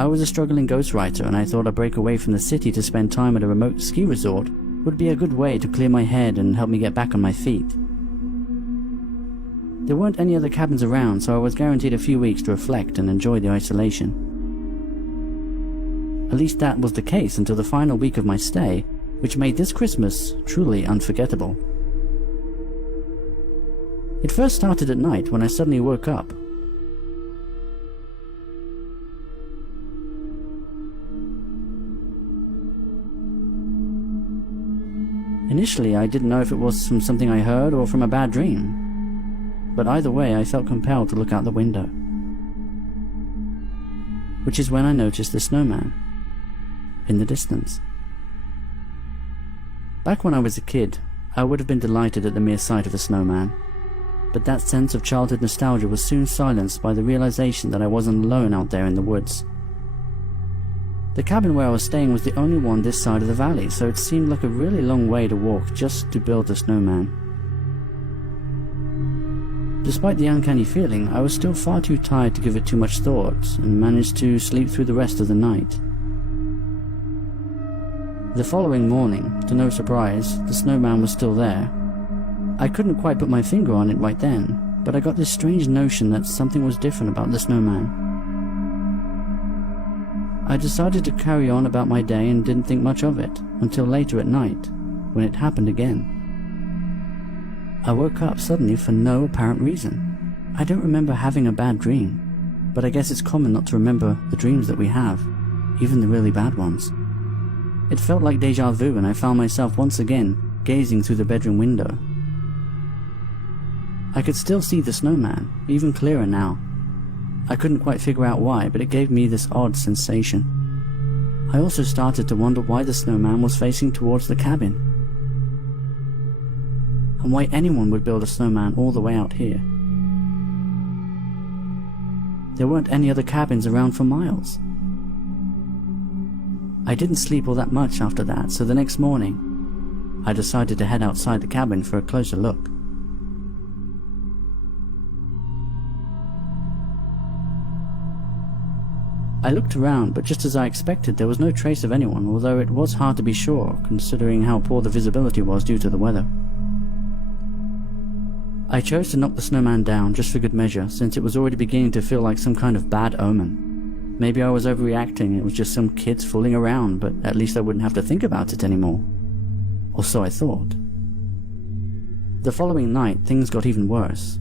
I was a struggling ghostwriter, and I thought a break away from the city to spend time at a remote ski resort would be a good way to clear my head and help me get back on my feet. There weren't any other cabins around, so I was guaranteed a few weeks to reflect and enjoy the isolation. At least that was the case until the final week of my stay, which made this Christmas truly unforgettable. It first started at night when I suddenly woke up. Initially, I didn't know if it was from something I heard or from a bad dream, but either way I felt compelled to look out the window. Which is when I noticed the snowman in the distance. Back when I was a kid, I would have been delighted at the mere sight of a snowman, but that sense of childhood nostalgia was soon silenced by the realization that I wasn't alone out there in the woods. The cabin where I was staying was the only one this side of the valley, so it seemed like a really long way to walk just to build a snowman. Despite the uncanny feeling, I was still far too tired to give it too much thought, and managed to sleep through the rest of the night. The following morning, to no surprise, the snowman was still there. I couldn't quite put my finger on it right then, but I got this strange notion that something was different about the snowman. I decided to carry on about my day and didn't think much of it, until later at night, when it happened again. I woke up suddenly for no apparent reason. I don't remember having a bad dream, but I guess it's common not to remember the dreams that we have, even the really bad ones. It felt like déjà vu, and I found myself once again gazing through the bedroom window. I could still see the snowman, even clearer now. I couldn't quite figure out why, but it gave me this odd sensation. I also started to wonder why the snowman was facing towards the cabin, and why anyone would build a snowman all the way out here. There weren't any other cabins around for miles. I didn't sleep all that much after that, so the next morning, I decided to head outside the cabin for a closer look. I looked around, but just as I expected, there was no trace of anyone, although it was hard to be sure, considering how poor the visibility was due to the weather. I chose to knock the snowman down just for good measure, since it was already beginning to feel like some kind of bad omen. Maybe I was overreacting, it was just some kids fooling around, but at least I wouldn't have to think about it anymore. Or so I thought. The following night, things got even worse.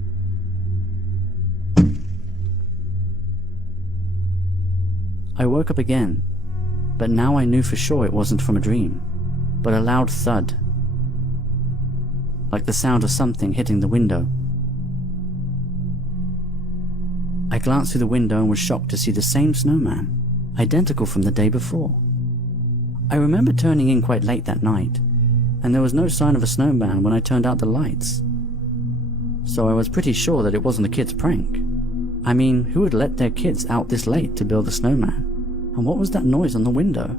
I woke up again, but now I knew for sure it wasn't from a dream, but a loud thud, like the sound of something hitting the window. I glanced through the window and was shocked to see the same snowman, identical from the day before. I remember turning in quite late that night, and there was no sign of a snowman when I turned out the lights, so I was pretty sure that it wasn't a kid's prank. I mean, who would let their kids out this late to build a snowman? And what was that noise on the window?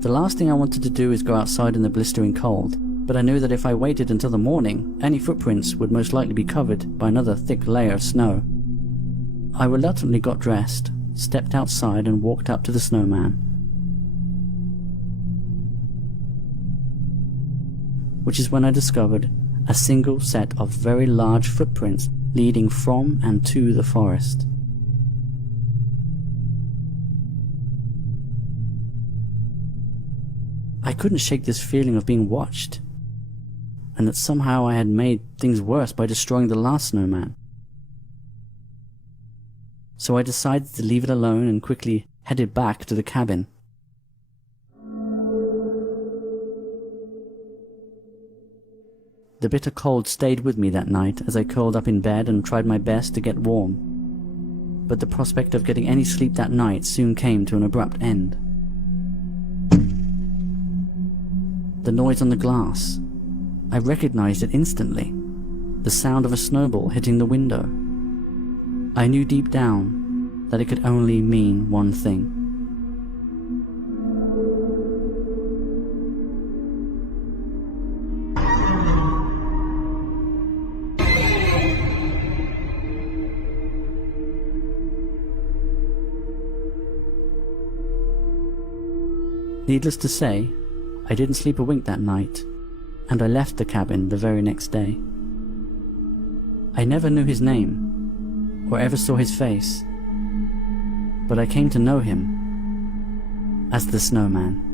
The last thing I wanted to do is go outside in the blistering cold, but I knew that if I waited until the morning, any footprints would most likely be covered by another thick layer of snow. I reluctantly got dressed, stepped outside and walked up to the snowman. Which is when I discovered a single set of very large footprints leading from and to the forest. I couldn't shake this feeling of being watched, and that somehow I had made things worse by destroying the last snowman. So I decided to leave it alone and quickly headed back to the cabin. The bitter cold stayed with me that night as I curled up in bed and tried my best to get warm. But the prospect of getting any sleep that night soon came to an abrupt end. The noise on the glass. I recognized it instantly. The sound of a snowball hitting the window. I knew deep down that it could only mean one thing. Needless to say, I didn't sleep a wink that night, and I left the cabin the very next day. I never knew his name, or ever saw his face, but I came to know him as the Snowman.